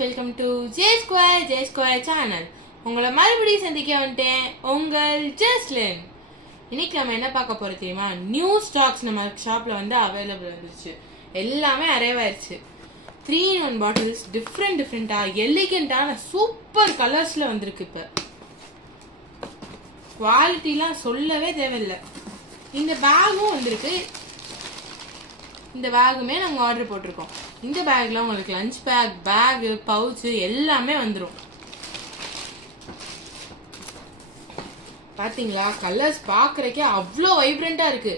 Welcome to J square channel. உங்களை மறுபடியும் சந்திக்க வந்துட்டேன், உங்கள் ஜஸ்லின். இன்னைக்கு நம்ம என்ன பார்க்க போறோம் தெரியுமா? நியூ ஸ்டாக்ஸ் நம்ம ஷாப்ல வந்து அவைலபிள் வந்துருச்சு. எல்லாமே அரைவாயிருச்சு. 3-in-1 பாட்டில்ஸ் டிஃப்ரெண்டா எலிகென்ட்டான சூப்பர் கலர்ஸ்ல வந்திருக்கு. இப்போ குவாலிட்டிலாம் சொல்லவே தேவையில்லை. இந்த பேகும் வந்திருக்கு. இந்த பேகுமே நாங்கள் ஆர்டர் போட்டிருக்கோம். இந்த பேக்ல உங்களுக்கு லஞ்ச் பேகு, பவுச்சு எல்லாமே வந்துடும். பாத்தீங்களா? கலர்ஸ் பாக்குறக்கே அவ்வளோ வைப்ரண்டா இருக்கு.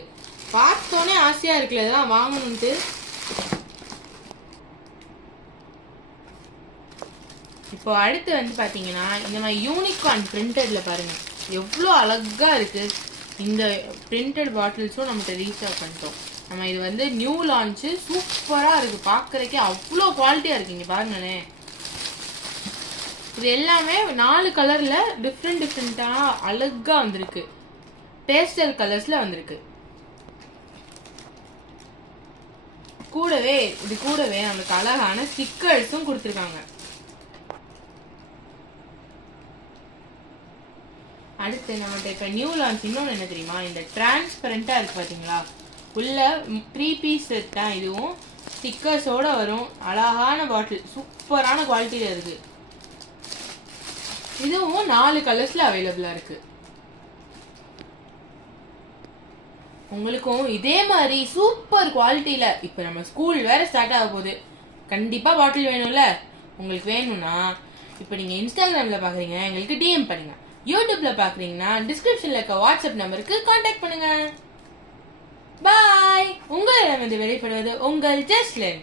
பார்த்தோன்னே ஆசையா இருக்குல்ல இதெல்லாம் வாங்கணும்ட்டு. இப்போ அடுத்து வந்து பாத்தீங்கன்னா இந்த மாதிரி யூனிகார்ன் பிரிண்டட்ல பாருங்க எவ்வளோ அழகா இருக்கு. இந்த பிரிண்டட் பாட்டில்ஸும் நம்மகிட்ட ரீஸ்டாக் பண்ணிட்டோம். நம்ம இது வந்து நியூ லான்ச்சு, சூப்பரா இருக்கு. பாக்குறதுக்கே அவ்வளோ குவாலிட்டியா இருக்கு. இங்க பாருங்களேன், இது எல்லாமே 4 கலர்ல டிஃப்ரெண்டா அழகா வந்திருக்கு. பேஸ்டல் கலர்ஸ்ல வந்திருக்கு. கூடவே நம்மளுக்கு அழகான ஸ்டிக்கர்ஸும் கொடுத்துருக்காங்க. அடுத்து நம்மகிட்ட இப்ப நியூ லான்ச் இன்னொன்னு என்ன தெரியுமா? இந்த டிரான்ஸ்பரண்டா இருக்கு பாத்தீங்களா? உள்ள 3 பீஸ் செட் தான். இதுவும் ஸ்டிக்கர்ஸோட வரும். அழகான பாட்டில், சூப்பரான குவாலிட்டியில இருக்கு. இதுவும் 4 கலர்ஸ்ல அவைலபிளா இருக்கு. உங்களுக்கும் இதே மாதிரி சூப்பர் குவாலிட்டியில இப்ப நம்ம ஸ்கூல் வேற ஸ்டார்ட் ஆக போகுது. கண்டிப்பா பாட்டில் வேணும்ல. உங்களுக்கு வேணும்னா இப்ப நீங்க இன்ஸ்டாகிராம்ல பாக்குறீங்க, எங்களுக்கு டிஎம் பண்ணுங்க. யூடியூப்ல பாக்குறீங்கன்னா டிஸ்கிரிப்ஷன்ல இருக்க வாட்ஸ்அப் நம்பருக்கு கான்டாக்ட் பண்ணுங்க. பாய். உங்களிடம் வந்து வெளிப்படுவது உங்கள் ஜஸ்லின்.